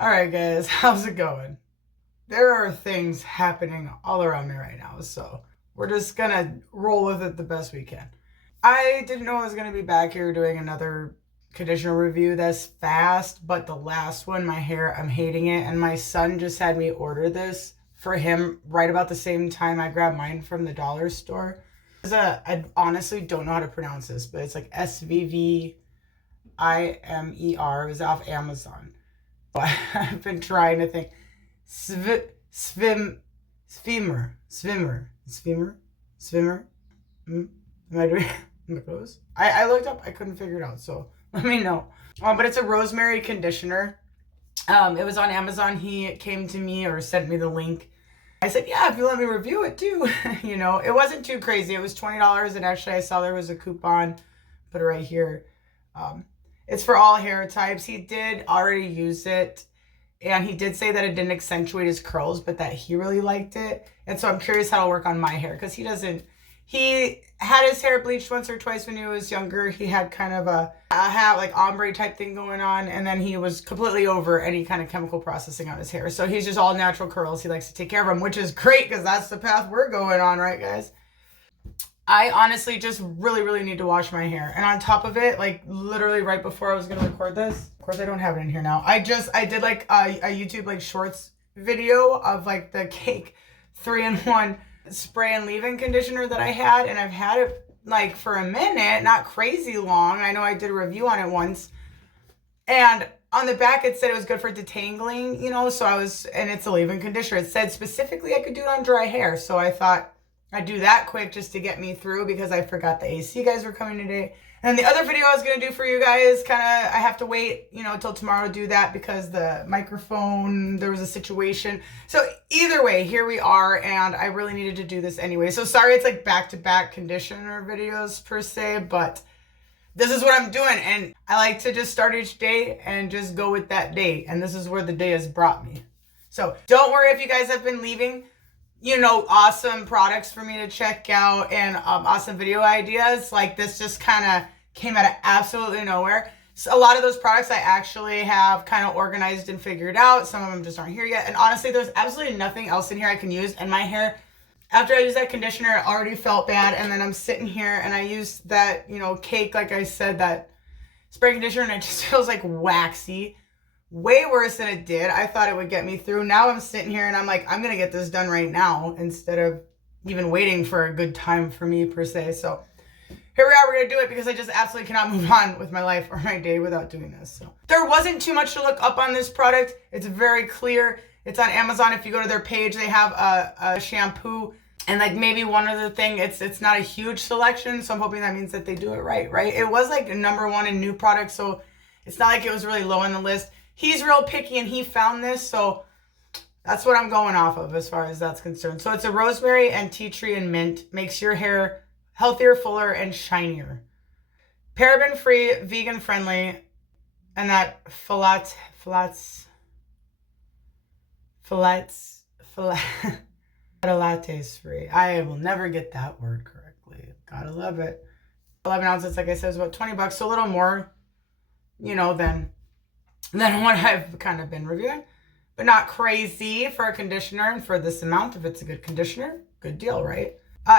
All right, guys, how's it going? There are things happening all around me right now, so we're just gonna roll with it the best we can. I didn't know I was gonna be back here doing another conditioner review this fast, but the last one, my hair, I'm hating it, and my son just had me order this for him right about the same time I grabbed mine from the dollar store. I honestly don't know how to pronounce this, but it's like SVVIMER. It was off Amazon. I've been trying to think. SVIMER. Am I doing? Am I close? I looked up. I couldn't figure it out. So let me know. But it's a rosemary conditioner. It was on Amazon. He came to me or sent me the link. I said, yeah, if you let me review it too. You know, it wasn't too crazy. It was $20, and actually I saw there was a coupon. Put it right here. It's for all hair types. He did already use it, and he did say that it didn't accentuate his curls, but that he really liked it. And so I'm curious how it'll work on my hair, because he had his hair bleached once or twice when he was younger. He had kind of a hat, like ombre type thing going on, and then he was completely over any kind of chemical processing on his hair. So he's just all natural curls. He likes to take care of them, which is great, because that's the path we're going on, right, guys? I honestly just really need to wash my hair. And on top of it, like literally right before I was going to record this, of course I don't have it in here now. I did like a YouTube like shorts video of like the Cake 3-in-1 spray and leave-in conditioner that I had. And I've had it like for a minute, not crazy long. I know I did a review on it once. And on the back, it said it was good for detangling, you know, and it's a leave-in conditioner. It said specifically I could do it on dry hair. So I thought I'd do that quick just to get me through, because I forgot the AC guys were coming today. And the other video I was going to do for you guys, I have to wait, you know, until tomorrow to do that, because the microphone, there was a situation. So either way, here we are, and I really needed to do this anyway. So sorry it's like back-to-back conditioner videos per se, but this is what I'm doing. And I like to just start each day and just go with that day. And this is where the day has brought me. So don't worry if you guys have been leaving, you know, awesome products for me to check out and awesome video ideas. Like this just kind of came out of absolutely nowhere. So a lot of those products I actually have kind of organized and figured out. Some of them just aren't here yet. And honestly, there's absolutely nothing else in here I can use. And my hair, after I used that conditioner, it already felt bad. And then I'm sitting here and I used that, you know, Cake, like I said, that spray conditioner, and it just feels like waxy. Way worse than it did. I thought it would get me through. Now I'm sitting here and I'm like, I'm going to get this done right now instead of even waiting for a good time for me per se. So here we are. We're going to do it, because I just absolutely cannot move on with my life or my day without doing this. So there wasn't too much to look up on this product. It's very clear. It's on Amazon. If you go to their page, they have a shampoo and like maybe one other thing. It's not a huge selection, so I'm hoping that means that they do it right? It was like #1 in new products, so it's not like it was really low on the list. He's real picky and he found this, so that's what I'm going off of as far as that's concerned. So it's a rosemary and tea tree and mint. Makes your hair healthier, fuller, and shinier. Paraben-free, vegan-friendly, and that phthalates free. I will never get that word correctly. Gotta love it. 11 ounces, like I said, is about $20, so a little more, you know, than what I've kind of been reviewing, but not crazy for a conditioner. And for this amount, if it's a good conditioner, good deal, right?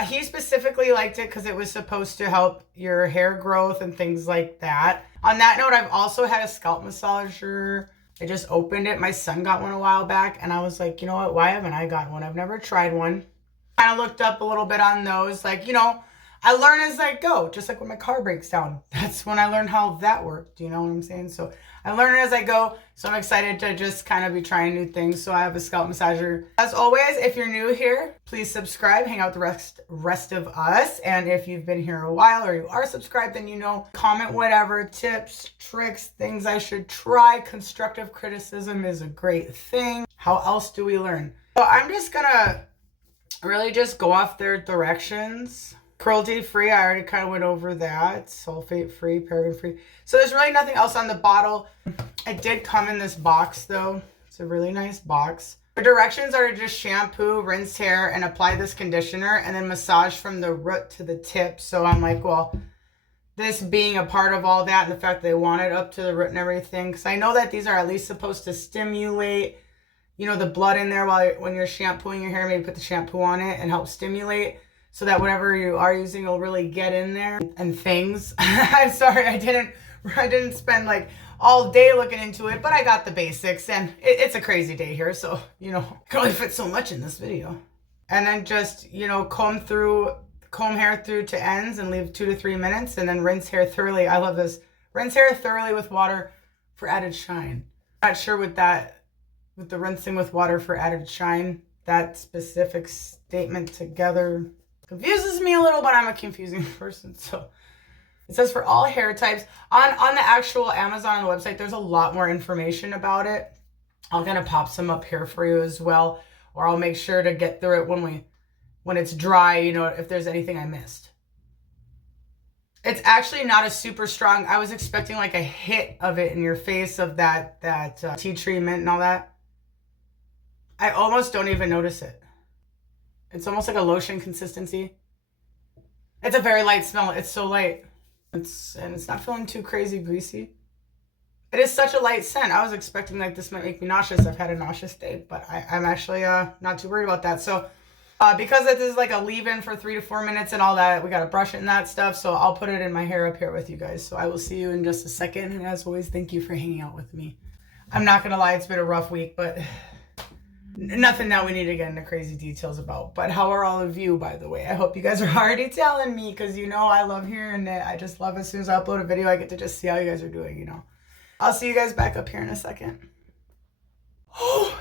He specifically liked it because it was supposed to help your hair growth and things like that. On that note, I've also had a scalp massager. I just opened it. My son got one a while back, and I was like, you know what? Why haven't I got one? I've never tried one. Kind of looked up a little bit on those. Like, you know, I learn as I go, just like when my car breaks down. That's when I learned how that worked. You know what I'm saying? So I learn it as I go. So I'm excited to just kind of be trying new things. So I have a scalp massager. As always, if you're new here, please subscribe, hang out with the rest of us. And if you've been here a while or you are subscribed, then you know, comment whatever, tips, tricks, things I should try. Constructive criticism is a great thing. How else do we learn? So I'm just gonna really just go off their directions. Cruelty-free, I already kind of went over that. Sulfate-free, paraben-free. So there's really nothing else on the bottle. It did come in this box, though. It's a really nice box. The directions are to just shampoo, rinse hair, and apply this conditioner, and then massage from the root to the tip. So I'm like, well, this being a part of all that and the fact that they want it up to the root and everything. Because I know that these are at least supposed to stimulate, you know, the blood in there when you're shampooing your hair. Maybe put the shampoo on it and help stimulate so that whatever you are using will really get in there and things. I'm sorry, I didn't spend like all day looking into it, but I got the basics, and it's a crazy day here, so, you know, I can only fit so much in this video. And then just, you know, comb hair through to ends and leave 2 to 3 minutes, and then rinse hair thoroughly. I love this. Rinse hair thoroughly with water for added shine. Not sure with the rinsing with water for added shine, that specific statement together confuses me a little, but I'm a confusing person. So it says for all hair types. On the actual Amazon website, there's a lot more information about it. I'll kind of pop some up here for you as well, or I'll make sure to get through it when it's dry, you know, if there's anything I missed. It's actually not a super strong, I was expecting like a hit of it in your face of that tea tree mint and all that. I almost don't even notice it. It's almost like a lotion consistency. It's a very light smell. It's so light. And it's not feeling too crazy greasy. It is such a light scent. I was expecting like this might make me nauseous. I've had a nauseous day, but I'm actually not too worried about that. So because this is like a leave-in for 3 to 4 minutes and all that, we got to brush it and that stuff. So I'll put it in my hair up here with you guys. So I will see you in just a second. And as always, thank you for hanging out with me. I'm not going to lie, it's been a rough week, but nothing that we need to get into crazy details about. But how are all of you, by the way? I hope you guys are already telling me, because you know I love hearing it. I just love as soon as I upload a video, I get to just see how you guys are doing, you know. I'll see you guys back up here in a second. Oh,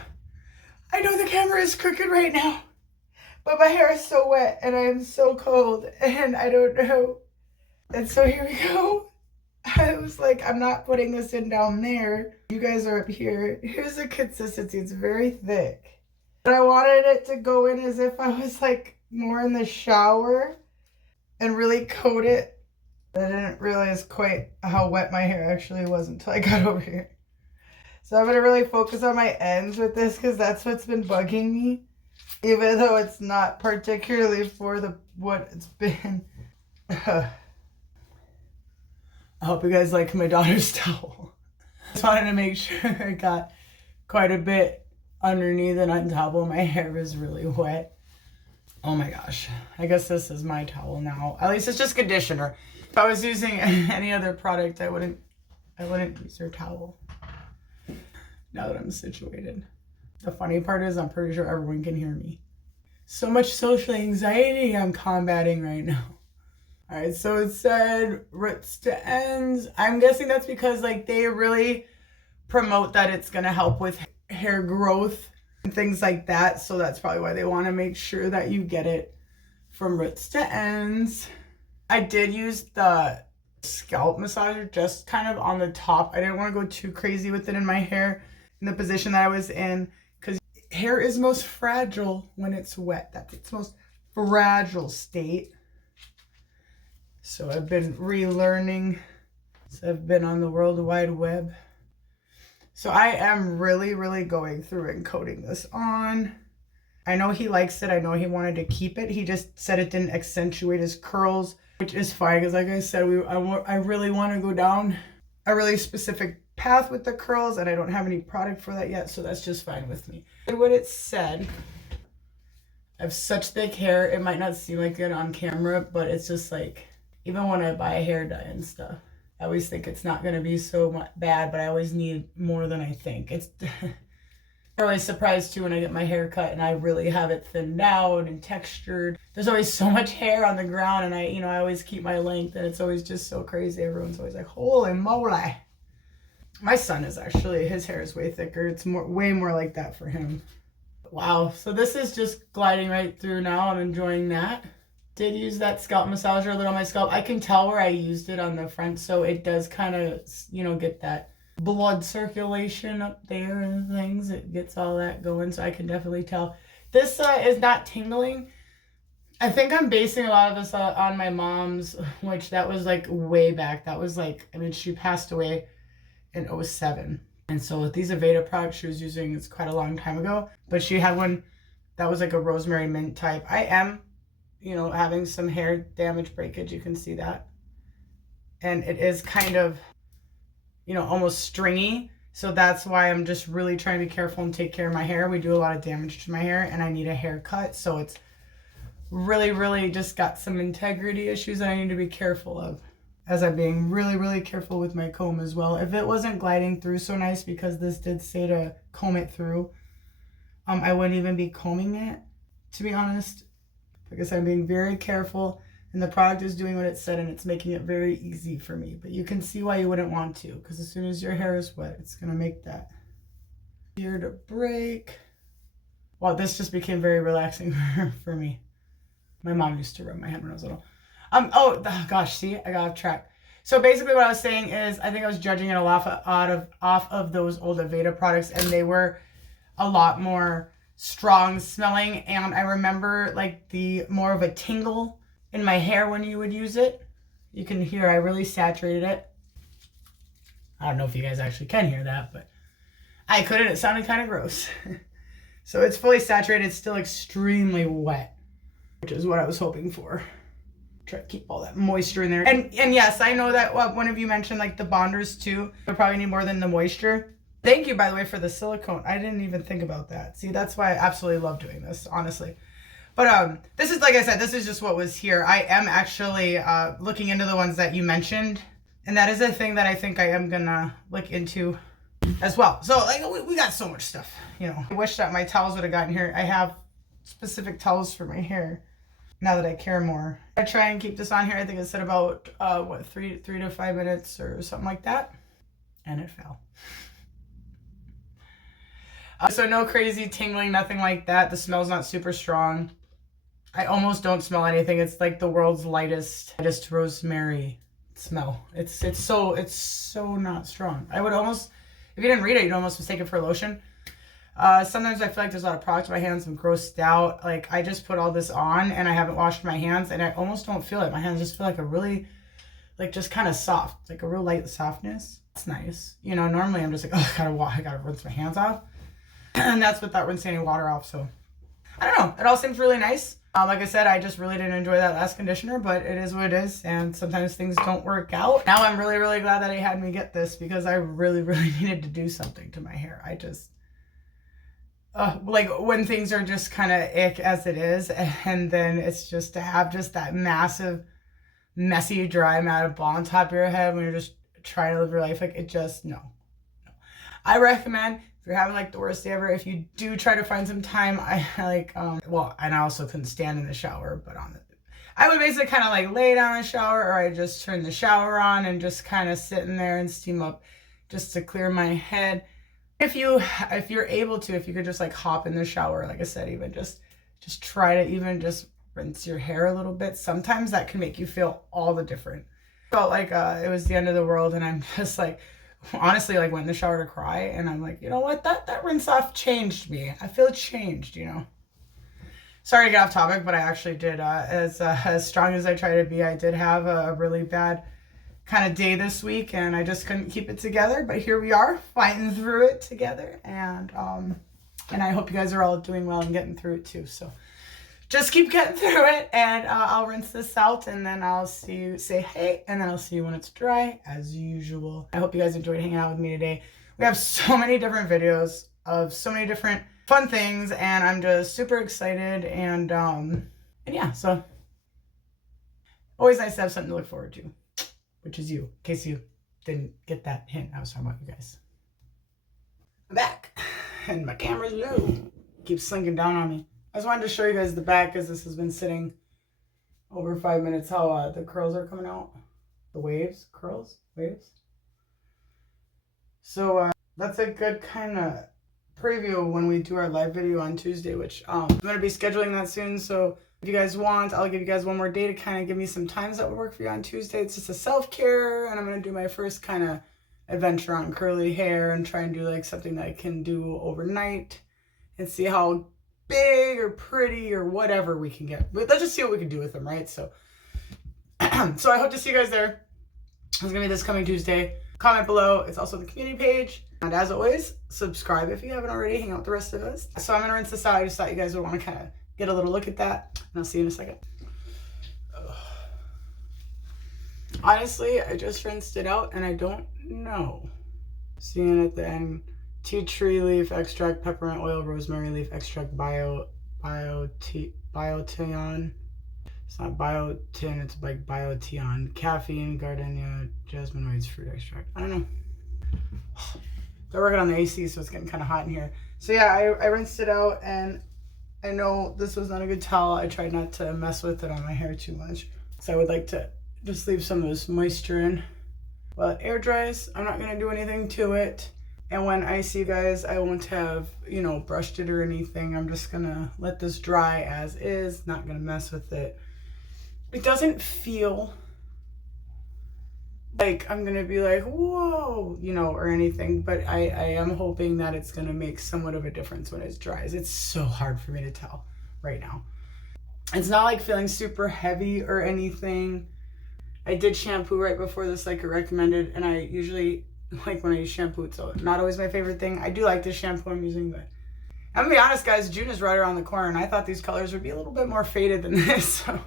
I know the camera is crooked right now, but my hair is so wet and I am so cold and I don't know. And so here we go. I was like, I'm not putting this in down there. You guys are up here. Here's the consistency. It's very thick. But I wanted it to go in as if I was like more in the shower and really coat it. I didn't realize quite how wet my hair actually was until I got over here. So I'm going to really focus on my ends with this because that's what's been bugging me. Even though it's not particularly for what it's been. I hope you guys like my daughter's towel. Just wanted to make sure I got quite a bit underneath and on top of my hair is really wet. Oh my gosh. I guess this is my towel now. At least it's just conditioner. If I was using any other product, I wouldn't use their towel. Now that I'm situated. The funny part is I'm pretty sure everyone can hear me. So much social anxiety I'm combating right now. All right, so it said roots to ends. I'm guessing that's because like they really promote that it's gonna help with hair growth and things like that. So that's probably why they want to make sure that you get it from roots to ends. I did use the scalp massager just kind of on the top. I didn't want to go too crazy with it in my hair in the position that I was in, because hair is most fragile when it's wet. That's its most fragile state. So I've been relearning. So I've been on the World Wide Web. So I am really, really going through and coating this on. I know he likes it. I know he wanted to keep it. He just said it didn't accentuate his curls, which is fine because like I said, I really want to go down a really specific path with the curls and I don't have any product for that yet. So that's just fine with me. And what it said, I have such thick hair. It might not seem like it on camera, but it's just like, even when I buy hair dye and stuff, I always think it's not going to be so bad, but I always need more than I think. It's I'm always surprised too when I get my hair cut and I really have it thinned out and textured. There's always so much hair on the ground and I always keep my length and it's always just so crazy. Everyone's always like, holy moly. My son is actually, his hair is way thicker. It's way more like that for him. Wow. So this is just gliding right through now. I'm enjoying that. Did use that scalp massager a little on my scalp. I can tell where I used it on the front, so it does kind of, get that blood circulation up there and things. It gets all that going, so I can definitely tell. This is not tingling. I think I'm basing a lot of this on my mom's, which that was like way back. That was like, she passed away in 2007. And so with these Aveda products she was using, it's quite a long time ago, but she had one that was like a rosemary mint type. I am having some hair damage breakage. You can see that. and it is kind of, you know, almost stringy. So that's why I'm just really trying to be careful and take care of my hair. We do a lot of damage to my hair and I need a haircut. So it's really just got some integrity issues that I need to be careful of, as I'm being really careful with my comb as well. If it wasn't gliding through so nice, because this did say to comb it through, I wouldn't even be combing it, to be honest. Like I said, I'm being very careful, and the product is doing what it said, and it's making it very easy for me. But you can see why you wouldn't want to, because as soon as your hair is wet, it's gonna make that here to break. Wow, this just became very relaxing for me. My mom used to rub my head when I was little. Oh gosh, see, I got off track. So basically what I was saying is, I think I was judging it a lot off of those old Aveda products, and they were a lot more strong smelling, and I remember like the more of a tingle in my hair when you would use it. You can hear I really saturated it. I don't know if you guys actually can hear that, but I couldn't. It sounded kind of gross. So it's fully saturated, it's still extremely wet, which is what I was hoping for. Try to keep all that moisture in there. And yes, I know that one of you mentioned like the bonders too. I probably need more than the moisture. Thank you, by the way, for the silicone. I didn't even think about that. See, that's why I absolutely love doing this, honestly. But this is, like I said, this is just what was here. I am actually looking into the ones that you mentioned, and that is a thing that I think I am gonna look into as well. So like we got so much stuff, you know. I wish that my towels would have gotten here. I have specific towels for my hair now that I care more. I try and keep this on here. I think it said about what, 3 to 5 minutes or something like that, and it fell. So no crazy tingling, nothing like that. The smell's not super strong. I almost don't smell anything. It's like the world's lightest rosemary smell. It's so not strong. I would almost, if you didn't read it, you'd almost mistake it for lotion. Sometimes I feel like there's a lot of product on my hands. I'm grossed out. Like I just put all this on and I haven't washed my hands, and I almost don't feel it. My hands just feel like a really, like just kind of soft, like a real light softness. It's nice. You know, normally I'm just like, oh, I gotta rinse my hands off. And that's without rinsing any water off. So I don't know. It all seems really nice. Like I said, I just really didn't enjoy that last conditioner, but it is what it is. And sometimes things don't work out. Now I'm really glad that he had me get this, because I really needed to do something to my hair. I just, like when things are just kind of ick as it is, and then it's just to have just that massive, messy, dry mat of ball on top of your head when you're just trying to live your life. Like it just, no. I recommend, if you're having like the worst day ever, if you do try to find some time, I like, well, and I also couldn't stand in the shower, but I would basically kind of like lay down in the shower, or I just turn the shower on and just kind of sit in there and steam up just to clear my head. If you're able to, if you could just like hop in the shower, like I said, even just try to even just rinse your hair a little bit. Sometimes that can make you feel all the different. Felt like it was the end of the world, and I'm just like, honestly, like went in the shower to cry, and I'm like, you know what, that rinse off changed me. I feel changed, you know. Sorry to get off topic, but I actually did, as strong as I try to be, I did have a really bad kind of day this week, and I just couldn't keep it together. But here we are, fighting through it together, and I hope you guys are all doing well and getting through it too. So just keep getting through it, and I'll rinse this out, and then I'll see you, say hey, and then I'll see you when it's dry, as usual. I hope you guys enjoyed hanging out with me today. We have so many different videos of so many different fun things, and I'm just super excited, and yeah, so always nice to have something to look forward to, which is you, in case you didn't get that hint. I was talking about you guys. I'm back, and my camera's low. Keeps slinking down on me. I just wanted to show you guys the back, because this has been sitting over 5 minutes, how the curls are coming out. The waves, curls, waves. So that's a good kind of preview when we do our live video on Tuesday, which I'm going to be scheduling that soon. So if you guys want, I'll give you guys one more day to kind of give me some times that would work for you on Tuesday. It's just a self-care, and I'm going to do my first kind of adventure on curly hair and try and do like something that I can do overnight and see how big or pretty or whatever we can get. But let's just see what we can do with them, right? So so I hope to see you guys there. It's gonna be this coming Tuesday. Comment below. It's also the community page, and as always, subscribe if you haven't already. Hang out with the rest of us. So I'm gonna rinse this out. I just thought you guys would want to kind of get a little look at that, and I'll see you in a second. Honestly, I just rinsed it out and I don't know. Seeing at the end, tea tree leaf extract, peppermint oil, rosemary leaf extract, biotin. It's not biotin, it's like biotin. Caffeine, gardenia, jasmine oils, fruit extract. I don't know. They're working on the AC, so it's getting kind of hot in here. So yeah, I rinsed it out, and I know this was not a good towel. I tried not to mess with it on my hair too much. So I would like to just leave some of this moisture in. While it air dries, I'm not gonna do anything to it. And when I see you guys, I won't have, you know, brushed it or anything. I'm just gonna let this dry as is, not gonna mess with it. It doesn't feel like I'm gonna be like, whoa, you know, or anything, but I am hoping that it's gonna make somewhat of a difference when it dries. It's so hard for me to tell right now. It's not like feeling super heavy or anything. I did shampoo right before this like I recommended, and I usually like when I use shampoo, so not always my favorite thing. I do like the shampoo I'm using, but I'm gonna be honest guys, June is right around the corner and I thought these colors would be a little bit more faded than this, so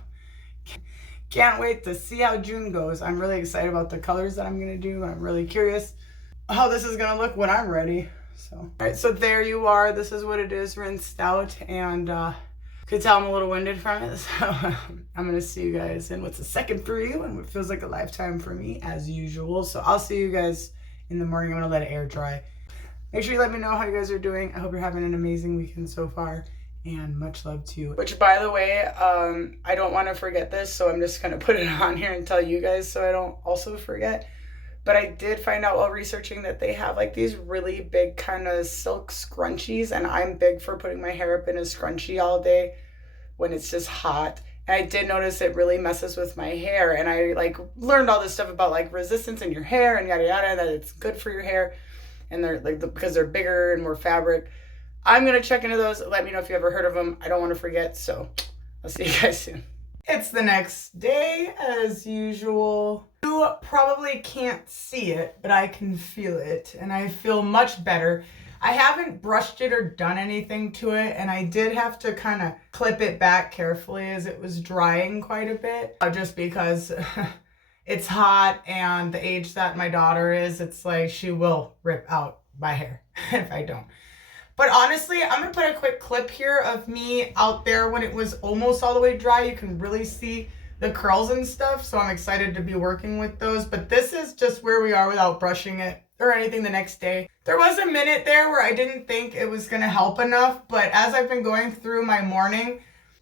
can't wait to see how June goes. I'm really excited about the colors that I'm gonna do. I'm really curious how this is gonna look when I'm ready. So, all right, so there you are. This is what it is rinsed out, and could tell I'm a little winded from it. So I'm gonna see you guys in what's a second for you and what feels like a lifetime for me as usual. So I'll see you guys in the morning. I'm gonna let it air dry. Make sure you let me know how you guys are doing. I hope you're having an amazing weekend so far. And much love to you. Which, by the way, I don't want to forget this, so I'm just going to put it on here and tell you guys so I don't also forget. But I did find out while researching that they have like these really big kind of silk scrunchies, and I'm big for putting my hair up in a scrunchie all day when it's just hot. And I did notice it really messes with my hair, and I like learned all this stuff about like resistance in your hair and yada yada, that it's good for your hair, and they're like because they're bigger and more fabric. I'm going to check into those. Let me know if you ever heard of them. I don't want to forget, so I'll see you guys soon. It's the next day as usual. You probably can't see it, but I can feel it, and I feel much better. I haven't brushed it or done anything to it, and I did have to kind of clip it back carefully as it was drying quite a bit, just because it's hot, and the age that my daughter is, it's like she will rip out my hair if I don't. But honestly, I'm going to put a quick clip here of me out there when it was almost all the way dry. You can really see the curls and stuff, so I'm excited to be working with those. But this is just where we are without brushing it or anything the next day. There was a minute there where I didn't think it was going to help enough, but as I've been going through my morning,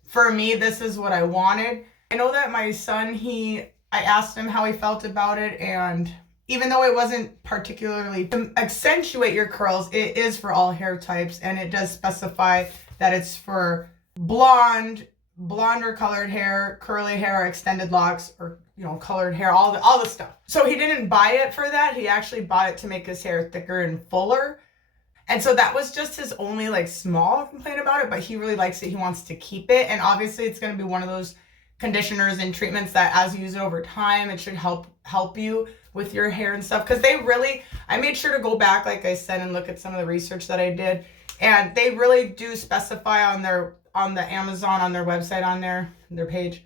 for me, this is what I wanted. I know that my son, I asked him how he felt about it, and even though it wasn't particularly to accentuate your curls, it is for all hair types, and it does specify that it's for blonde or colored hair, curly hair, extended locks, or you know, colored hair, all the stuff. So he didn't buy it for that. He actually bought it to make his hair thicker and fuller. And so that was just his only like small complaint about it, but he really likes it. He wants to keep it. And obviously it's going to be one of those conditioners and treatments that as you use it over time, it should help you with your hair and stuff. Because I made sure to go back, like I said, and look at some of the research that I did. And they really do specify on the Amazon, on their website, on their page,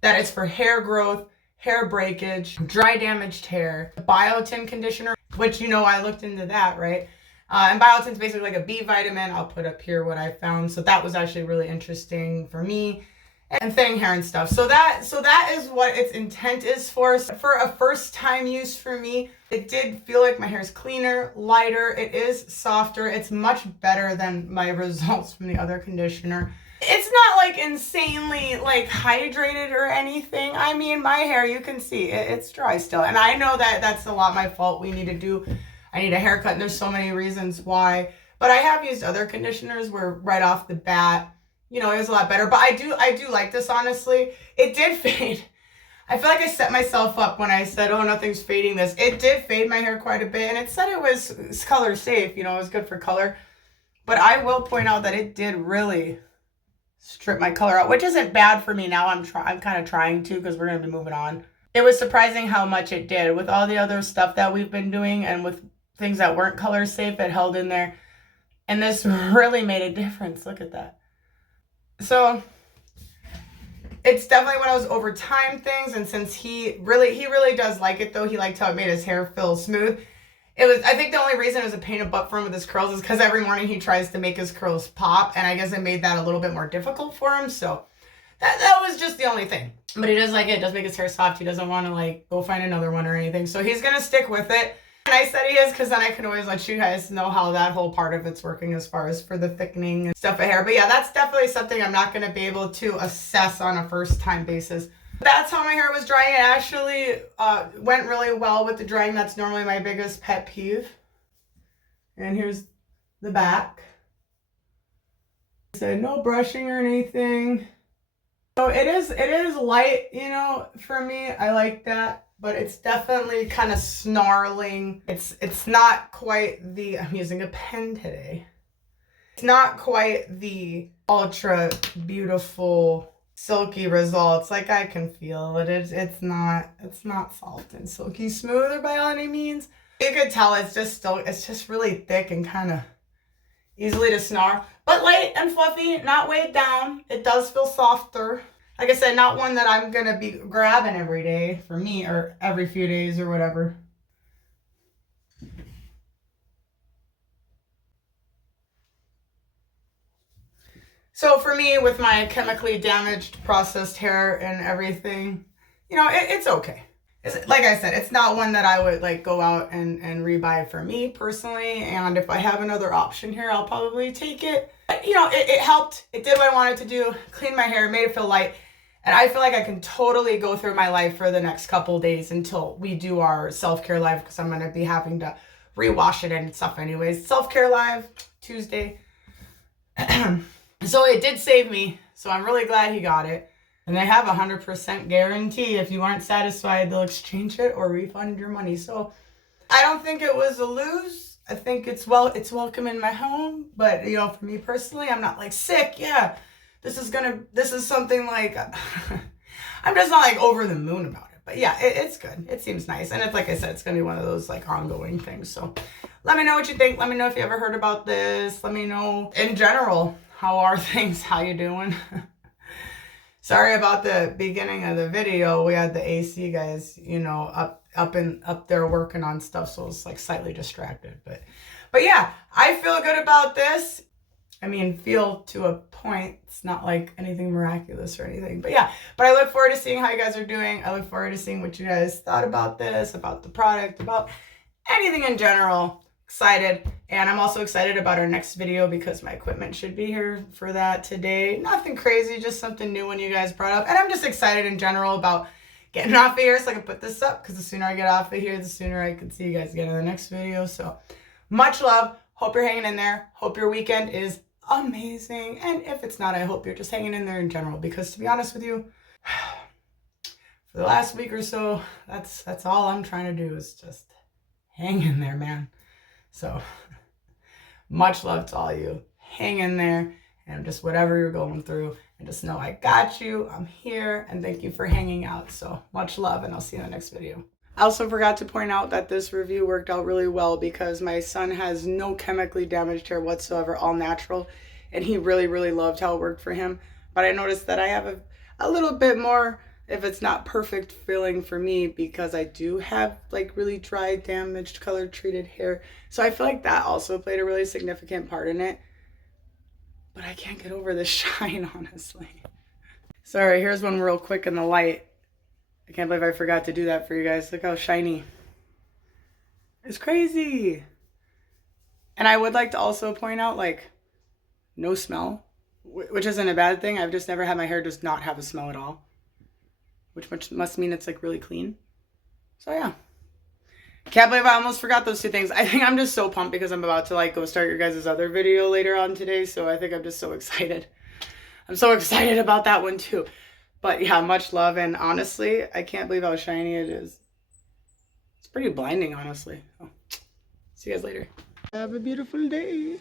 that it's for hair growth, hair breakage, dry damaged hair, biotin conditioner, which, you know, I looked into that, right? And biotin's basically like a B vitamin. I'll put up here what I found. So that was actually really interesting for me. And thinning hair and stuff. So that is what its intent is for. For a first time use for me, it did feel like my hair is cleaner, lighter. It is softer. It's much better than my results from the other conditioner. It's not like insanely like hydrated or anything. I mean, my hair, you can see it's dry still. And I know that that's a lot my fault. I need a haircut, and there's so many reasons why. But I have used other conditioners where right off the bat, you know, it was a lot better. But I do like this, honestly. It did fade. I feel like I set myself up when I said, oh, nothing's fading this. It did fade my hair quite a bit, and it said it's color safe. You know, it was good for color. But I will point out that it did really strip my color out, which isn't bad for me now. I'm kind of trying to, because we're going to be moving on. It was surprising how much it did. With all the other stuff that we've been doing and with things that weren't color safe, it held in there. And this really made a difference. Look at that. So It's definitely one of those over time things, and since he really does like it though, he liked how it made his hair feel smooth. I think the only reason it was a pain in the butt for him with his curls is because every morning he tries to make his curls pop, and I guess it made that a little bit more difficult for him, so that was just the only thing. But he does like it. It does make his hair soft. He doesn't want to like go find another one or anything, so he's gonna stick with it. Nice that he is, because then I can always let you guys know how that whole part of it's working as far as for the thickening and stuff of hair. But yeah, that's definitely something I'm not going to be able to assess on a first time basis. That's how my hair was drying. It actually went really well with the drying. That's normally my biggest pet peeve. And here's the back. So no brushing or anything. So it is light, you know, for me. I like that. But it's definitely kind of snarling. It's not quite the, I'm using a pen today. It's not quite the ultra beautiful silky results. Like I can feel it. It's not soft and silky smoother by any means. You could tell it's just really thick and kind of easily to snarl. But light and fluffy, not weighed down. It does feel softer. Like I said, not one that I'm going to be grabbing every day for me or every few days or whatever. So for me, with my chemically damaged processed hair and everything, you know, it's okay. Like I said, it's not one that I would like go out and rebuy for me personally. And if I have another option here, I'll probably take it. But, you know, it helped. It did what I wanted to do. Clean my hair, made it feel light. And I feel like I can totally go through my life for the next couple days until we do our self-care live, because I'm going to be having to rewash it and stuff anyways. Self-care live Tuesday. So it did save me. So I'm really glad he got it. And they have 100% guarantee. If you aren't satisfied, they'll exchange it or refund your money. So I don't think it was a lose. I think it's welcome in my home. But, you know, for me personally, I'm not like sick. Yeah. This is something like, I'm just not like over the moon about it. But yeah, it's good. It seems nice. And it's like I said, it's going to be one of those like ongoing things. So let me know what you think. Let me know if you ever heard about this. Let me know in general, how are things? How you doing? Sorry about the beginning of the video. We had the AC guys, you know, up there working on stuff. So it's like slightly distracted. But yeah, I feel good about this. I mean, feel to a point. It's not like anything miraculous or anything. But yeah, but I look forward to seeing how you guys are doing. I look forward to seeing what you guys thought about this, about the product, about anything in general. Excited. And I'm also excited about our next video because my equipment should be here for that today. Nothing crazy, just something new when you guys brought up. And I'm just excited in general about getting off of here so I can put this up, because the sooner I get off of here, the sooner I can see you guys again in the next video. So much love. Hope you're hanging in there. Hope your weekend is amazing. And if it's not, I hope you're just hanging in there in general, because to be honest with you, for the last week or so, that's all I'm trying to do is just hang in there, man. So much love to all you. Hang in there, and just whatever you're going through, and just know I got you. I'm here, and thank you for hanging out. So much love, and I'll see you in the next video. I also forgot to point out that this review worked out really well because my son has no chemically damaged hair whatsoever, all natural, and he really loved how it worked for him. But I noticed that I have a little bit more, if it's not perfect, feeling for me, because I do have like really dry, damaged, color treated hair. So I feel like that also played a really significant part in it. But I can't get over the shine, honestly. Sorry, here's one real quick in the light. I can't believe I forgot to do that for you guys. Look how shiny. It's crazy. And I would like to also point out, like, no smell, which isn't a bad thing. I've just never had my hair does not have a smell at all, which must mean it's like really clean. So yeah. Can't believe I almost forgot those two things. I think I'm just so pumped because I'm about to like go start your guys' other video later on today. So I think I'm just so excited. I'm so excited about that one too. But yeah, much love, and honestly, I can't believe how shiny it is. It's pretty blinding, honestly. Oh. See you guys later. Have a beautiful day.